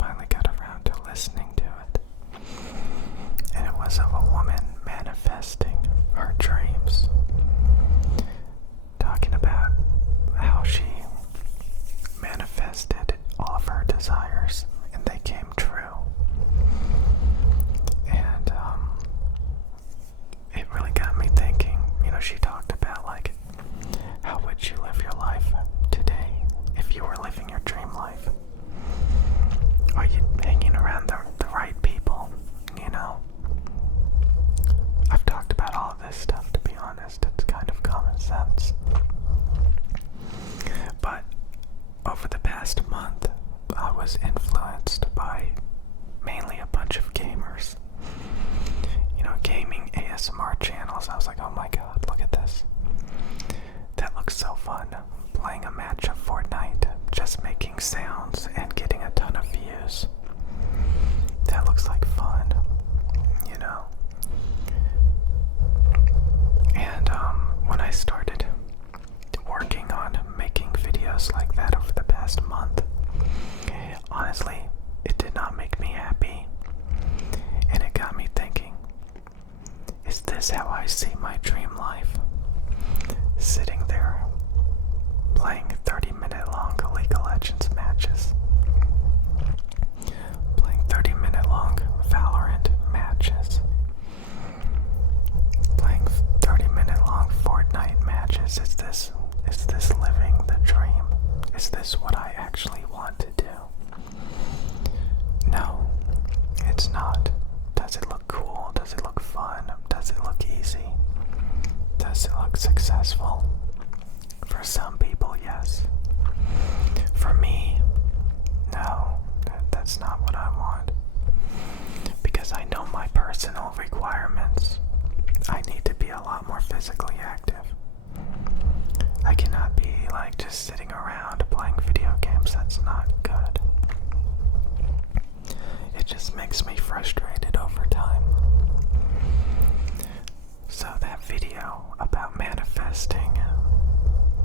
finally got around to listening to it. And it was of a woman manifesting her dreams, talking about how she manifested all of her desires and they came true. And it really got me thinking. She talked about like, how would you live your life today if you were living your dream life? Are you hanging around the right people? I've talked about all of this stuff, to be honest. It's kind of common sense. But over the past month, I was influenced by mainly a bunch of gamers. Gaming ASMR channels. I was like, oh my god, look at this. That looks so fun. Playing a match of Fortnite, just making sounds and getting a ton of views. That looks like fun, And when I started working on making videos like that over the past month, honestly, it did not make me happy. And it got me thinking, is this how I see my dream life? Sitting there, playing 30-minute long League of Legends matches. Playing 30-minute long Valorant matches. Playing 30-minute long Fortnite matches. Is this living the dream? Is this what I actually want to do? No, it's not. Does it look cool? Does it look fun? Does it look easy? Does it look successful? For some people, yes. For me, no. That's not what I want. Because I know my personal requirements. I need to be a lot more physically active. I cannot be like just sitting around playing video games. That's not good. It just makes me frustrated over time. So that video about manifesting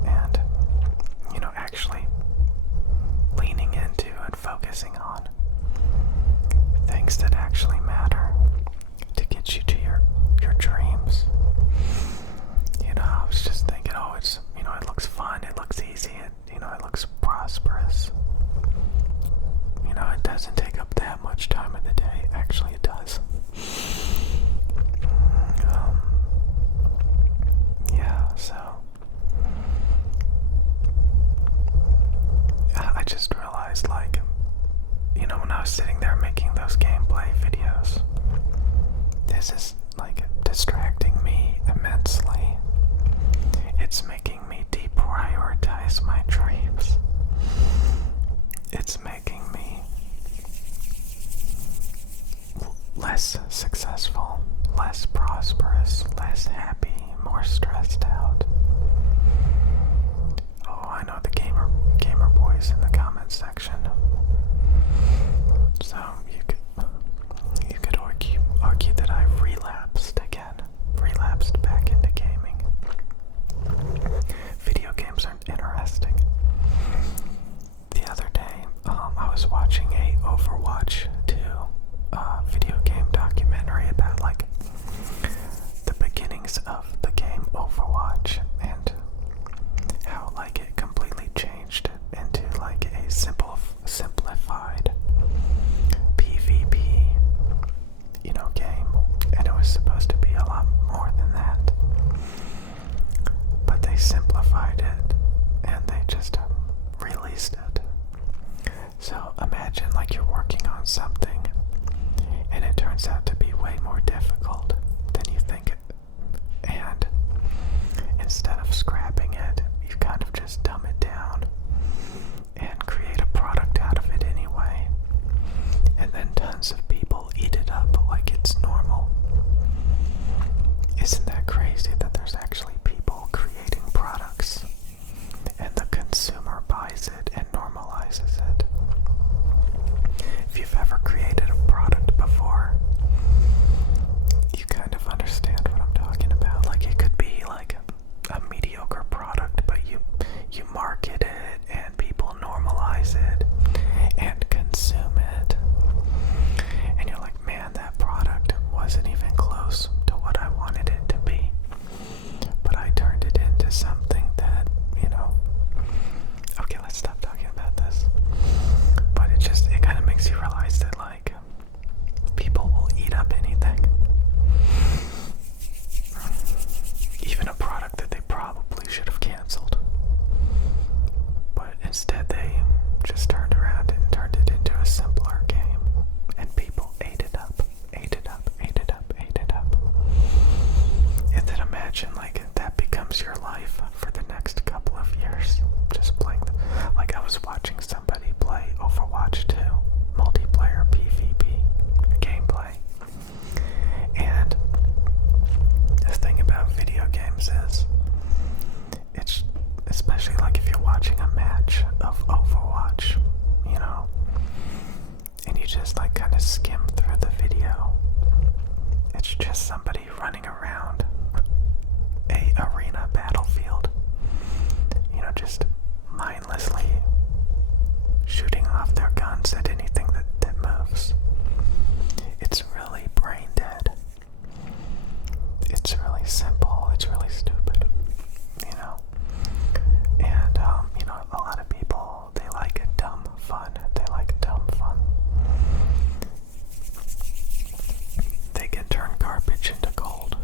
and, actually leaning into and focusing on things that actually matter to get you to your dreams. I was just thinking, it's, it looks fun, it looks easy, it looks prosperous. It doesn't take up that much time of the day. Actually, it does. So I just realized, when I was sitting there making those gameplay videos, this is distracting me immensely. It's making me deprioritize my dreams. It's making me less successful, less prosperous, less happy, more stressed out. Oh, I know the gamer boys in the comment section. So you could argue that I've relapsed back into gaming. Video games are interesting. The other day, I was watching a Overwatch 2 video game documentary about the beginnings of the game Overwatch and how it completely changed into a simple you just like kind of skim through the video, it's just somebody running around a arena battlefield, you know, just mindlessly shooting off their guns at anything that moves. It's really brain dead. It's really simple. It's really stupid, you know. And you know, a lot of people, they like dumb fun. They like dumb fun. They can turn garbage into gold.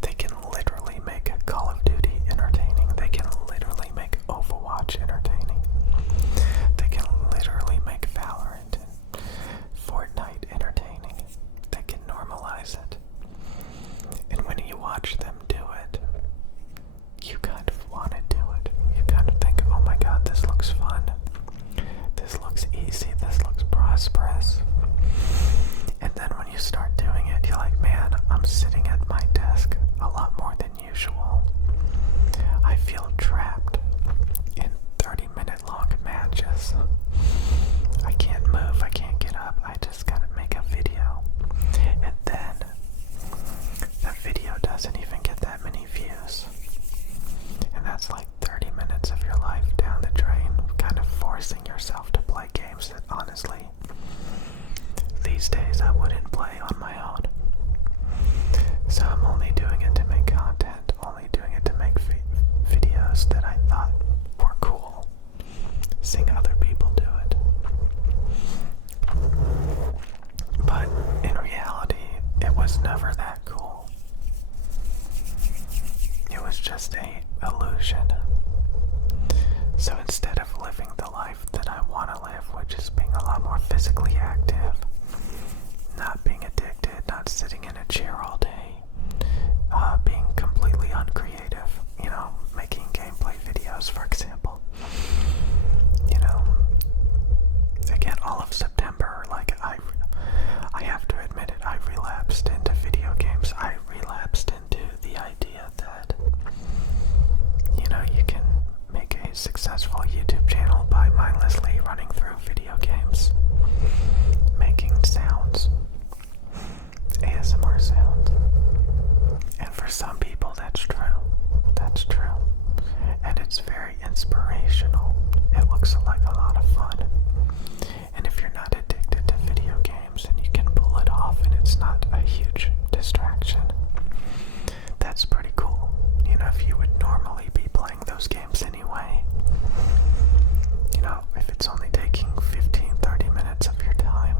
They can literally make Call of Duty entertaining. They can literally make Overwatch entertaining. They can literally make Valorant and Fortnite entertaining. They can normalize it. And when you watch them do it, you kind of want to do it. You kind of think, oh my god, this looks fun. This looks easy. This looks prosperous. And then when you start doing it, you're like, man, I'm sitting at my desk a lot more than usual. I feel trapped in 30-minute long matches. I can't move. I can't get up. I just gotta make a video. And then the video doesn't even get that many views. And that's like 30 minutes of your life down the drain, kind of forcing yourself to play games that honestly, these days I wouldn't play on my own. So I'm only doing it to make content, only doing it to make videos that I thought were cool, seeing other people do it. But in reality, it was never that cool. It was just an illusion. So instead of living the life that I want to live, which is being a lot more physically active, not being addicted, not sitting in a chair all day, being completely uncreative, you know, making gameplay videos, for example. You know, again, all of September, like I have to admit it, I relapsed into video games. I relapsed into the idea that, you know, you can make a successful YouTube channel by mindlessly running through video games, making sounds, ASMR sounds. And for some people, that's true. That's true. And it's very inspirational. It looks like a lot of fun. And if you're not addicted to video games and you can pull it off and it's not a huge distraction, that's pretty cool. You know, if you would normally be playing those games anyway, you know, if it's only taking 15-30 minutes of your time,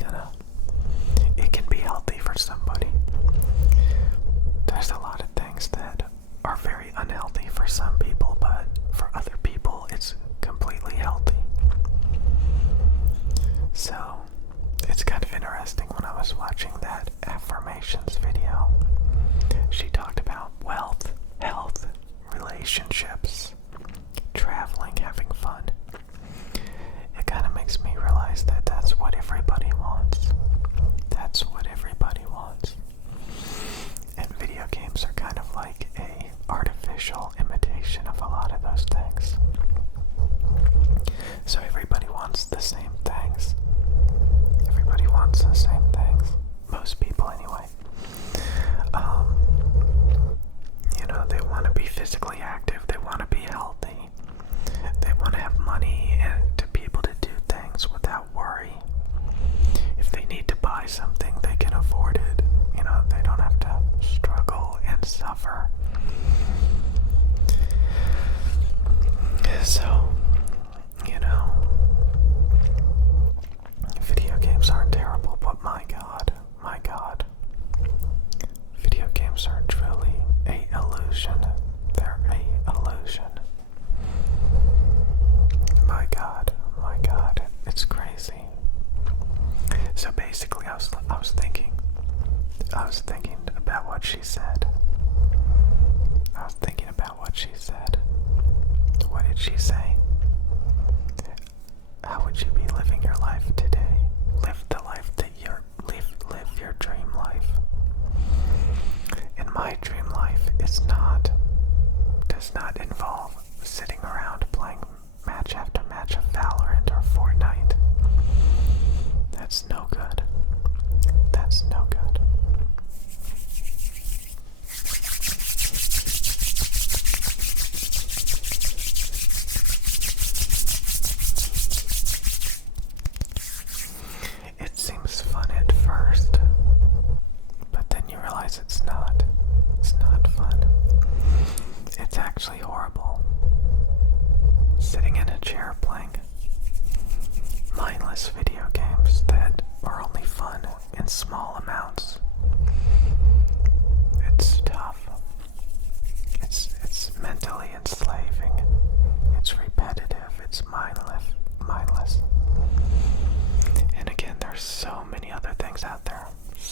you know, it can be healthy for somebody. There's a lot of things that are very unhealthy for some people, but for other people, it's completely healthy. So, it's kind of interesting when I was watching that Affirmations video. She talked about wealth, health, relationships, traveling, having fun. It kind of makes me realize that that's what everybody wants. That's what everybody wants. And video games are kind of like a artificial imitation of a lot of those things. So everybody wants the same things. Everybody wants the same things. Most people anyway. You know, they want to be physically active. They want to be healthy. They want to have money and to be able to do things without worry. If they need to buy something, they can afford it. You know, they don't have to struggle and suffer. So, you know, video games aren't terrible, but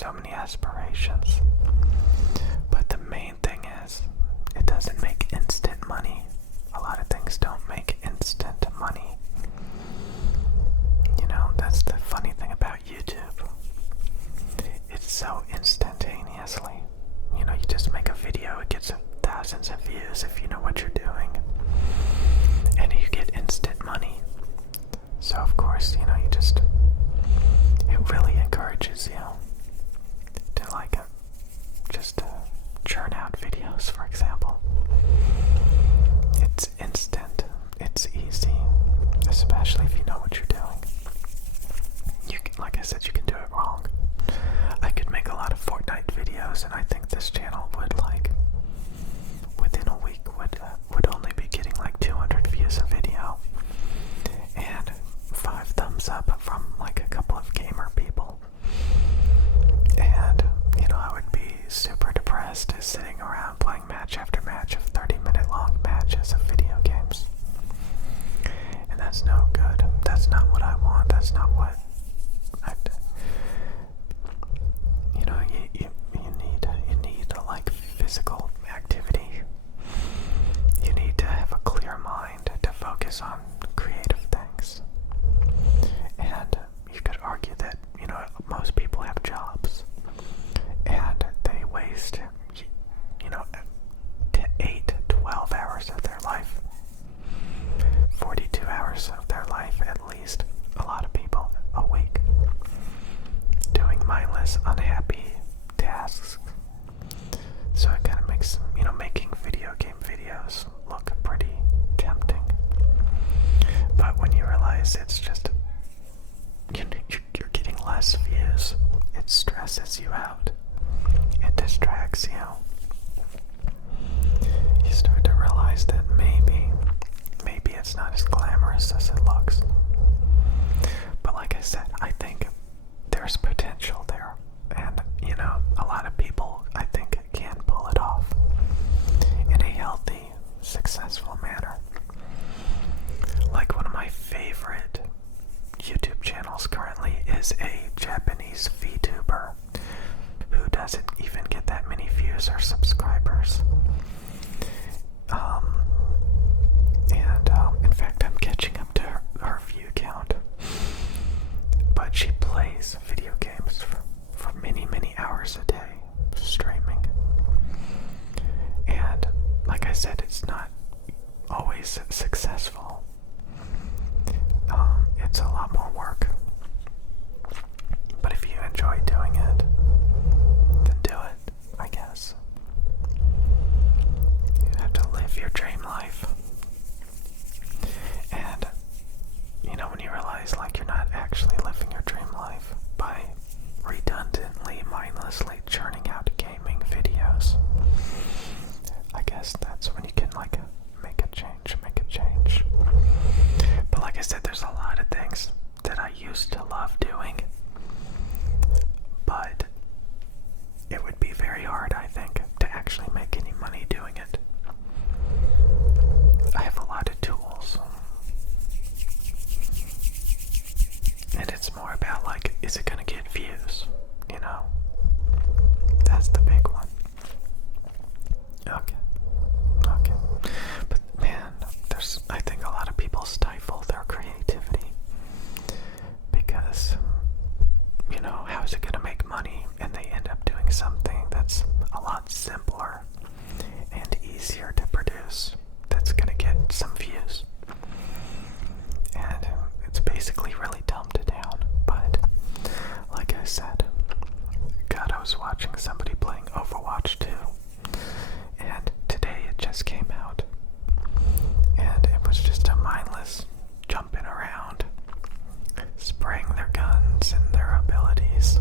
so many aspirations. But the main thing is, it doesn't make instant money. A lot of things don't make instant money. You know, that's the funny thing about YouTube. It's so instantaneously. You know, you just make a video, it gets thousands of views if you know what you're doing. And you get instant money. So of course, you know, it really encourages you to just churn out videos, for example. It's instant, it's easy, especially if you know what you're doing. Like I said, you can do it wrong. I could make a lot of Fortnite videos, and I think this channel would, within a week, would only be getting 200 views a video, and 5 thumbs up from a couple of gamer people. And, you know, I would be super depressed sitting around playing match after match of 30-minute long matches of video games. And that's no good. That's not what I want. That's not what you know, you need physical activity. You need to have a clear mind to focus on creative things. And you could argue that, you know, most people have jobs and they waste, you know, 8 to 12 hours of their life, 42 hours of their life at least, a lot of people, a week, doing mindless, unhappy tasks. So it kind of makes, you know, making video game videos look pretty tempting. But when you realize it's just, you're getting less views, it stresses you out, it distracts you. You start to realize that maybe it's not as glamorous as it looks. But like I said, I think there's potential there. And, you know, a lot of people, I think, can pull it off in a healthy, successful manner. Like one of my favorite YouTube channels currently is a Japanese VTuber who doesn't even get that many views or subscribers. In fact, I'm catching up to her view count. But she plays video games for many, many hours a day, streaming. And like I said, it's not always successful. It's a lot more work. But if you enjoy doing it, then do it, I guess. You have to live your dream life. And, you know, when you realize you're not actually living your dream life by redundantly, mindlessly churning out gaming videos, I guess that's when you can make a change. But like I said, there's a lot of things that I used to love doing, but it would be very hard, I think, to actually make any money doing it. I have a lot of tools, and it's more about is it gonna get views, you know? That's the big one. Okay. But man, I think a lot of people stifle their creativity because, you know, how is it gonna make money? And they end up doing something that's a lot simpler and easier to produce that's gonna get some views. And it's basically really dumbed down. But like I said, God, I was watching somebody playing Overwatch 2, and today it just came out, and it was just a mindless jumping around, spraying their guns and their abilities,